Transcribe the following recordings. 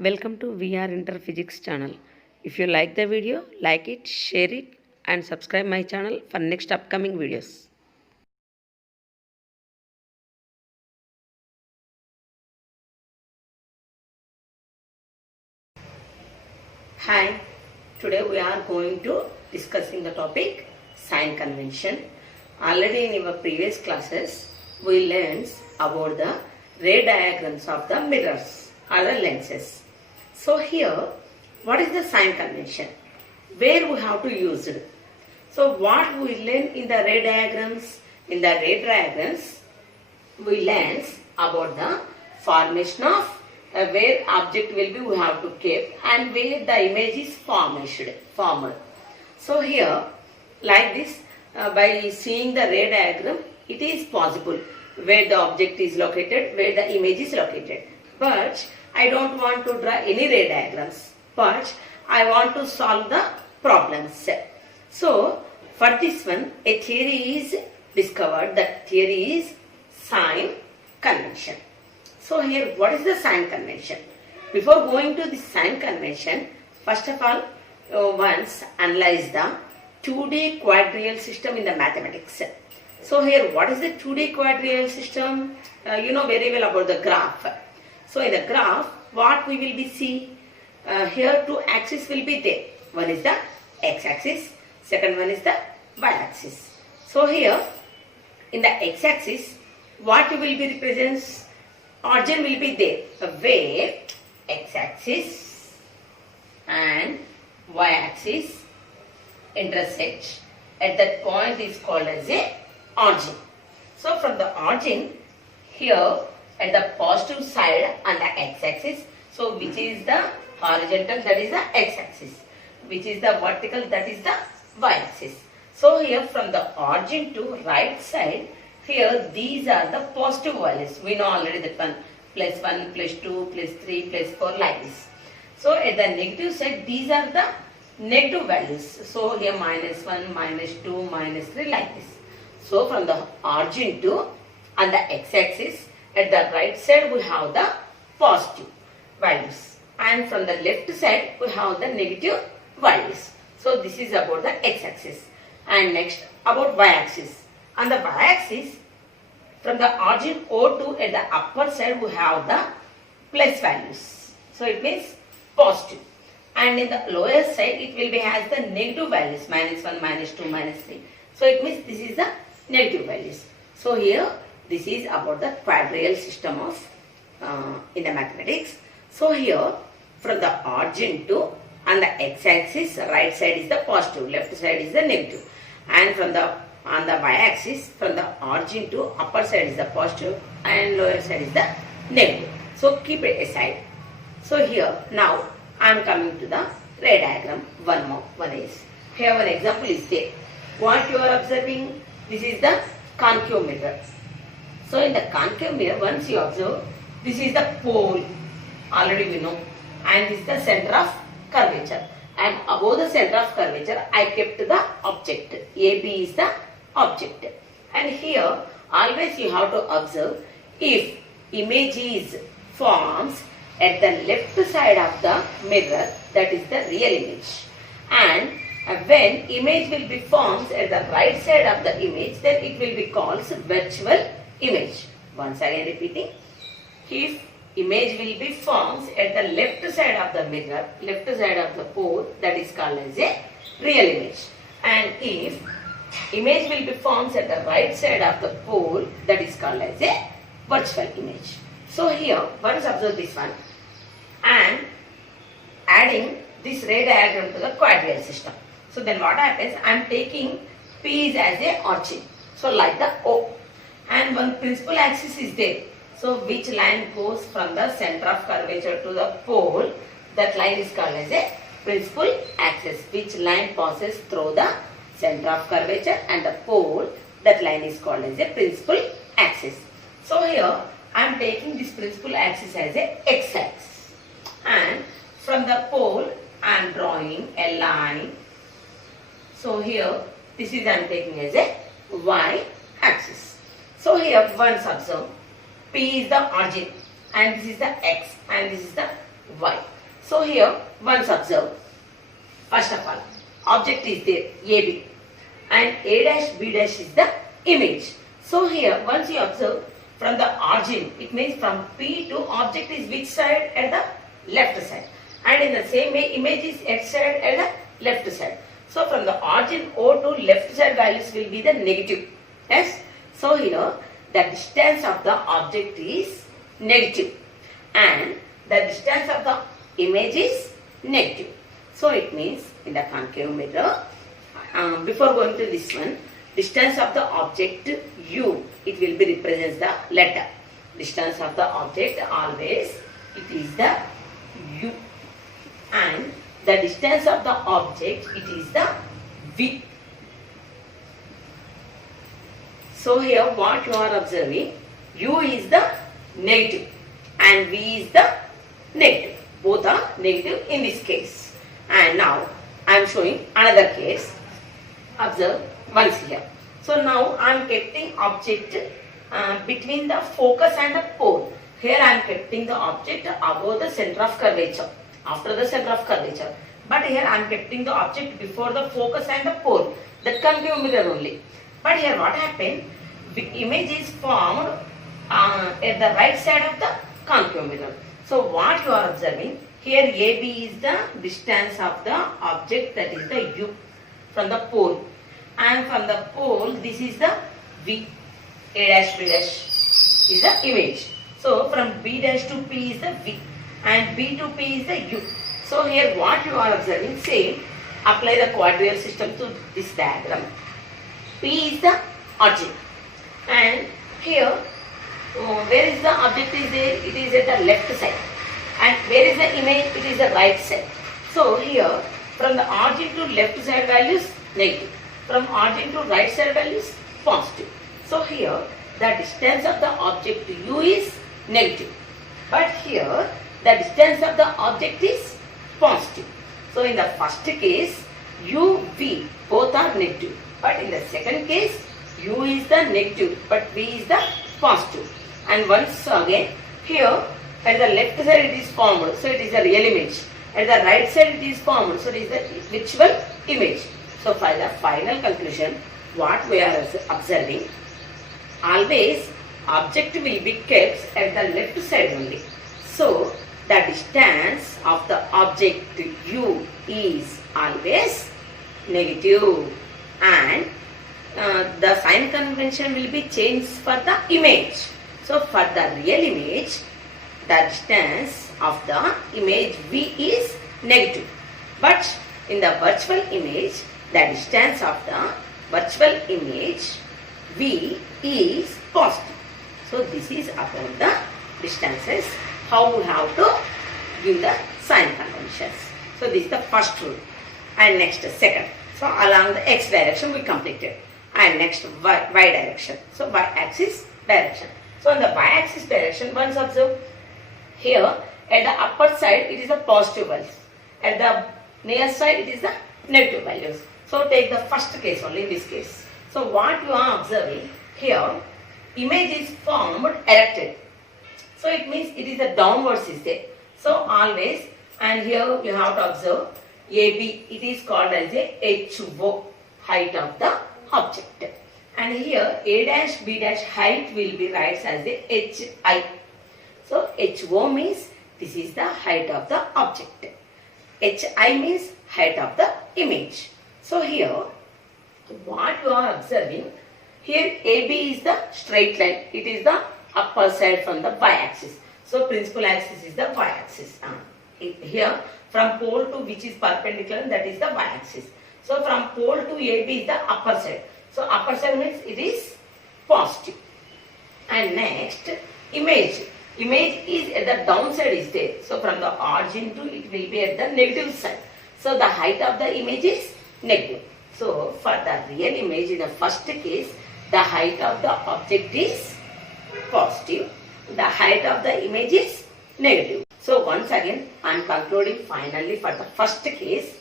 Welcome to VR Interphysics channel. If you like the video, like it, share it and subscribe my channel for next upcoming videos. Hi, today we are going to discussing the topic sign convention. Already in our previous classes, we learned about the ray diagrams of the mirrors or the lenses. So here, what is the sign convention? Where we have to use it? So what we learn in the ray diagrams? In the ray diagrams, we learn about the formation of where object will be we have to keep and where the image is formed. So here, like this, by seeing the ray diagram, it is possible where the object is located, where the image is located. But I don't want to draw any ray diagrams, but I want to solve the problems. So for this one, a theory is discovered. That theory is sign convention. So here, what is the sign convention? Before going to the sign convention, first of all, once analyze the 2D quadrilateral system in the mathematics. So here, what is the 2D quadrilateral system? You know very well about the graph. So in the graph, what we will be see? Here two axes will be there. One is the x-axis, second one is the y-axis. So here, in the x-axis, what will be represents? Origin will be there, where x-axis and y-axis intersect. At that point is called as a origin. So from the origin, here at the positive side on the x-axis, so which is the horizontal, that is the x-axis, which is the vertical, that is the y-axis. So here from the origin to right side, here these are the positive values. We know already that one, +1, +2, +3, +4 like this. So at the negative side, these are the negative values. So here -1, -2, -3 like this. So from the origin to on the x-axis, at the right side we have the positive values. And from the left side we have the negative values. So this is about the x-axis. And next about y-axis. On the y-axis, from the origin O2 at the upper side we have the plus values. So it means positive. And in the lower side it will be has the negative values, -1, -2, -3. So it means this is the negative values. So here this is about the quadrilateral system of in the mathematics. So here from the origin to on the x-axis, right side is the positive, left side is the negative. And from the on the y-axis, from the origin to upper side is the positive and lower side is the negative. So keep it aside. So here now I am coming to the ray diagram. One is here one example is there. What you are observing? This is the concave mirror. So in the concave mirror, once you observe, this is the pole. Already we know, and this is the center of curvature. And above the center of curvature, I kept the object. AB is the object. And here, always you have to observe if image is forms at the left side of the mirror, that is the real image. And when image will be forms at the right side of the image, then it will be called virtual image. Once again repeating, if image will be forms at the left side of the mirror, left side of the pole, that is called as a real image. And if image will be forms at the right side of the pole, that is called as a virtual image. So here, once observe this one and adding this ray diagram to the quadrilateral system. So then what happens? I am taking P is as a origin. So like the O. And one principal axis is there. So which line goes from the center of curvature to the pole, that line is called as a principal axis. Which line passes through the center of curvature and the pole, that line is called as a principal axis. So here I am taking this principal axis as a x-axis. And from the pole I am drawing a line. So here this is I am taking as a y-axis. So here once observe, P is the origin and this is the x and this is the y. So here once observe. First of all, object is there AB and A dash B dash is the image. So here once you observe from the origin, it means from P to object is which side? At the left side. And in the same way image is X side at the left side. So from the origin O to left side values will be the negative. Yes. So here the distance of the object is negative and the distance of the image is negative. So it means in the concave mirror, before going to this one, distance of the object U, it will be represents the letter. Distance of the object always it is the U, and the distance of the object it is the V. So here what you are observing, U is the negative and V is the negative. Both are negative in this case. And now I am showing another case. Observe once here. So now I am getting object between the focus and the pole. Here I am getting the object above the center of curvature, after the center of curvature. But here I am getting the object before the focus and the pole. That concave mirror only. But here what happened? The image is formed at the right side of the concave mirror. So what you are observing? Here AB is the distance of the object, that is the U from the pole, and from the pole this is the V. A dash B dash is the image. So from B dash to P is the V and B to P is the U. So here what you are observing, same, apply the quadrilateral system to this diagram. P is the origin and here where is the object is there? It is at the left side. And where is the image? It is the right side. So here from the origin to left side values negative. From origin to right side values positive. So here the distance of the object to U is negative. But here the distance of the object is positive. So in the first case U, V both are negative. But in the second case U is the negative but V is the positive. And once again here at the left side it is formed, so it is a real image. At the right side it is formed, so it is the virtual image. So for the final conclusion, what we are observing, always object will be kept at the left side only. So the distance of the object U is always negative, and the sign convention will be changed for the image. So for the real image, the distance of the image V is negative. But in the virtual image, the distance of the virtual image V is positive. So this is about the distances, how we have to give the sign conventions. So this is the first rule. And next second. So along the X direction we completed. And next Y direction. So Y axis direction. So in the Y axis direction, once observe, here at the upper side it is a positive values. At the near side it is the negative values. So take the first case only, in this case. So what you are observing here, image is formed erected. So it means it is a downwards is there. So always, and here you have to observe AB, it is called as a H2, height of the object. And here A dash B dash height will be writes as a HI. So H2 means this is the height of the object. HI means height of the image. So here what you are observing, here AB is the straight line. It is the upper side from the y-axis. So principal axis is the y-axis. Here from pole to which is perpendicular, that is the y-axis. So from pole to AB is the upper side. So upper side means it is positive. And next image. Image is at the downside is there. So from the origin to it will be at the negative side. So the height of the image is negative. So for the real image in the first case, the height of the object is positive. The height of the image is negative. So once again I am concluding finally for the first case,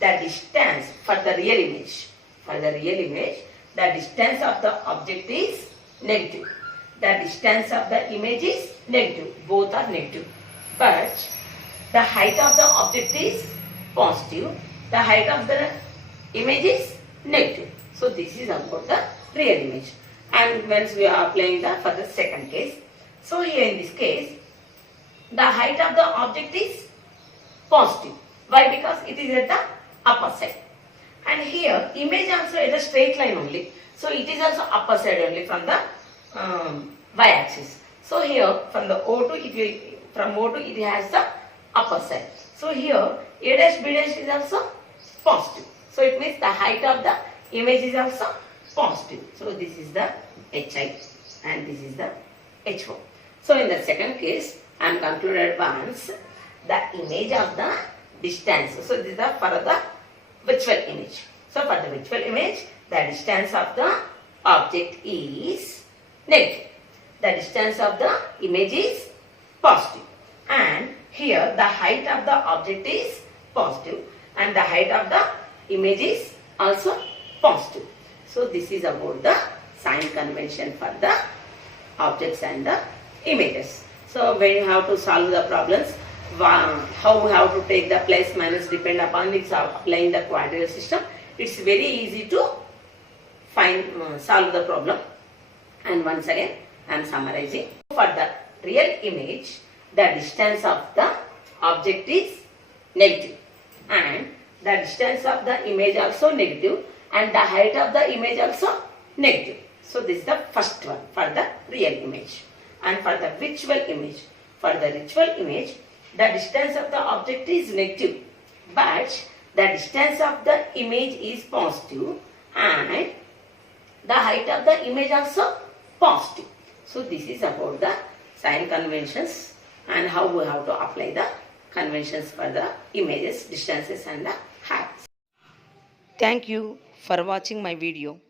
the distance for the real image. For the real image, the distance of the object is negative. The distance of the image is negative. Both are negative. But the height of the object is positive, the height of the image is negative. So this is about the real image. And once we are applying the for the second case, so here in this case, the height of the object is positive. Why? Because it is at the upper side. And here image also at a straight line only. So it is also upper side only from the y-axis. So here from the O2, from O2 it has the upper side. So here A dash B dash is also positive. So it means the height of the image is also positive. So this is the Hi and this is the H4. So in the second case, I am concluded once the image of the distance. So this is the for the virtual image. So for the virtual image, the distance of the object is negative. The distance of the image is positive. And here the height of the object is positive and the height of the image is also positive. So this is about the sign convention for the objects and the images. So when you have to solve the problems, how we have to take the plus minus depend upon it's applying the quadrilateral system. It's very easy to solve the problem. And once again I am summarizing. For the real image, the distance of the object is negative and the distance of the image also negative and the height of the image also negative. So this is the first one for the real image. And for the virtual image, the distance of the object is negative but the distance of the image is positive and the height of the image also positive. So this is about the sign conventions and how we have to apply the conventions for the images, distances and the heights. Thank you for watching my video.